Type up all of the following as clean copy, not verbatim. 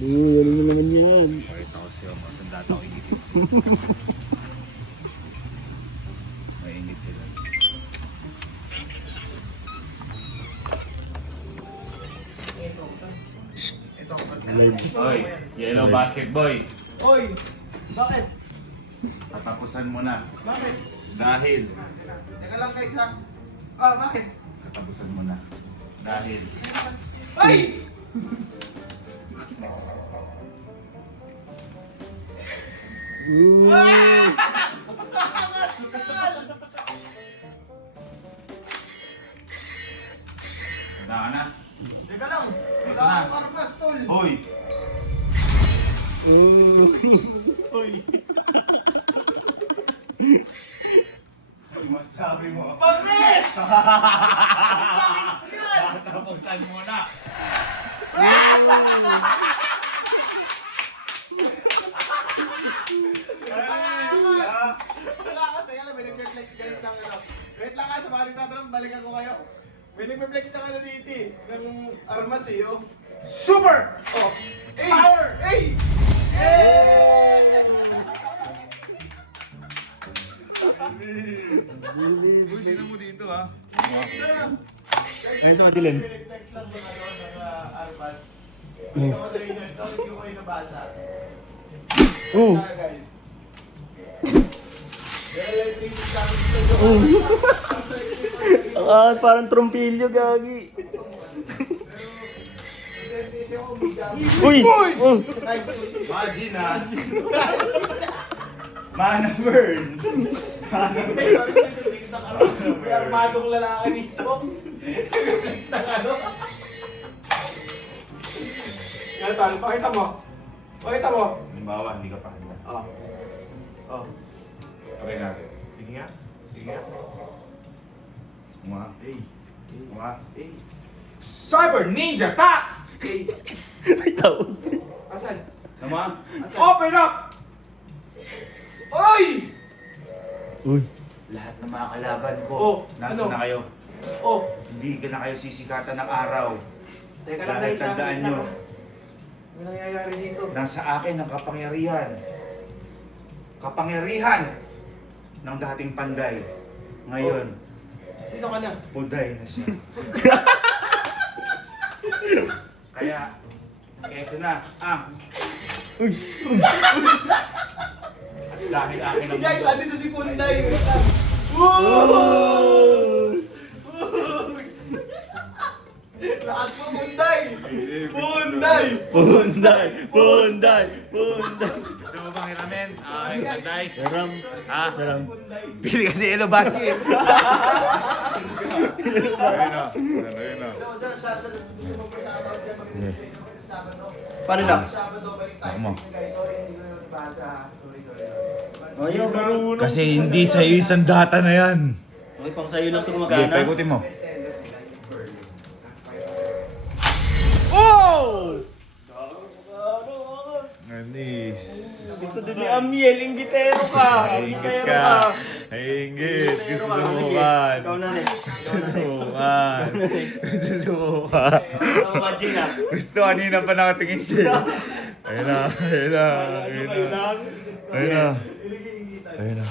Ano mo naman yan? Pakita ko sa'yo, mga sandata ko ingit. May ingit sila. Oy, yellow basket boy. Oy! Bakit? Katapusan mo na. Bakit? Dahil. Teka lang guys ha. Ah, bakit? Katapusan mo na. Dahil. Ay! Tanda ka na. Teka lang. Wala Ito na. akong armas, tol. Hoy! Oy! Ano masabi mo? Pagis! Pagis yan! Katapusan mo na. Wala ka, teka lang. May nagpe-flex guys ng ano. Wait lang ha, sa mga nagtatanong, balikan ko kayo. May nagpe-flex ng ano dito eh. Ng armas eh, oh. Super! Oh. Hey! Power! Hey! Hey! Uy, tingnan mo dito ha. Ngayon sa madilim. Flex lang ng ano, ng armas. Hindi ko kayo na ito, hindi ko kayo nabasa. Oh! Kaya guys. Electric kami dito. Ah, parang trompilyo, gagi. Uy! Oh! Imagine ha. Mana burn. May armadong lalaki dito. Flex ng ano. Yan talo, pakita mo. Pakita mo. Halimbawa, hindi ka pa handa. Oh. Oh. Okay natin. Sige nga. Sige nga. Mga. Hey. Mga. Hey. Cyber Ninja Attack! Hey. May tawag. Asan? Naman. Open up! Oy! Uy! Lahat ng mga kalaban ko, Oh, nasa ano? na kayo? Oh. Hindi ka na kayo sisikatan ng araw. Teka lang Dahil guys, tandaan wait nyo, lang, ah. Ano nangyayari dito? nasa akin ang kapangyarihan. Kapangyarihan ng dating panday. Ngayon, Sino ka na? puday na siya. Kaya, eto na ang... At dahil akin ang Guys, mundo. andi sa si Punday. Wait lang. Woo! Lakas mo, Punday! Punday! Punday! Punday! Punday! Gusto mo bang hiramin? Yung panday? Ram! Ha? Ram! Punday! Pili kasi yellow basket. Ayun na. Ayun na. Hello, sir. Sa gusto mo pa shoutout dyan. Magandang sa inyo sa Sabado. Paano lang? Sabado, balik tayo Ako mo. sa inyo, guys. Sorry, hindi ko yun basa. Sorry. Ayaw, marunong. Kasi hindi sa iyo isang data na yan. Okay, pang sa'yo lang ito Okay, gumagana. paikutin mo. Oh! Anis. Dito din ni Amiel, inggitero ka! Ingit ka. Ingit. Gusto subukan. Ikaw na next. Susubukan. Susubukan. Imagine ah. Gusto kanina pa nakatingin siya. Ayun na. Ayun na. Ayun na. Ayun na. Ayun na.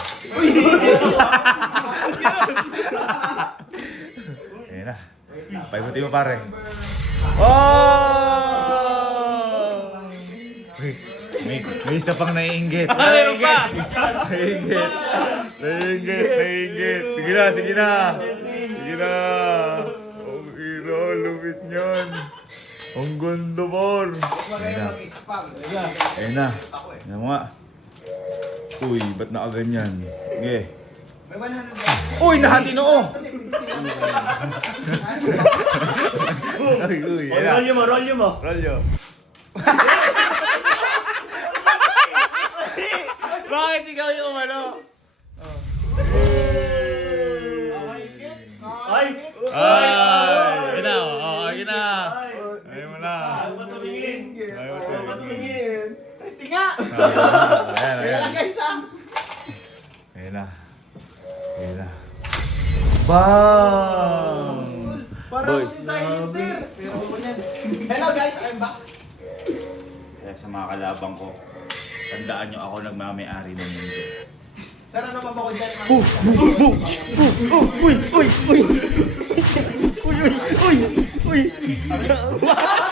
Ayun na. Paikutin mo pare. Oh! May isa pang naiinggit. Meron pa! Naiinggit. Naiinggit. Sige na, sige na. Sige na. Ang ino, lupit niyan. Ang ganda, par. Huwag kayo mag-spam. Ayun na. Ayun mo nga. Uy, ba't nakaganyan? Sige. May 100 Uy, nahati noo! Uy, ayun na. Rolyo mo, rolyo mo. Rolyo. Bakit ikaw yung ano? Ay! Ay! Ayun na, ayun na. Ayun mo na. Patumingin! Ayaw mo Patumingin! Testing nga! Ayan, Kaya ayan. lang guys ah! Ayun na. Ayun na. Bang! Para ako si silencer! Pero ako yan. Hello guys, I'm back! Kaya sa mga kalabang ko, tandaan nyo ako nagmamayari ng mundo. Sir, ano ba ko dyan? Uy! Uy! Uy! Uy! Uy! Uy! Uy!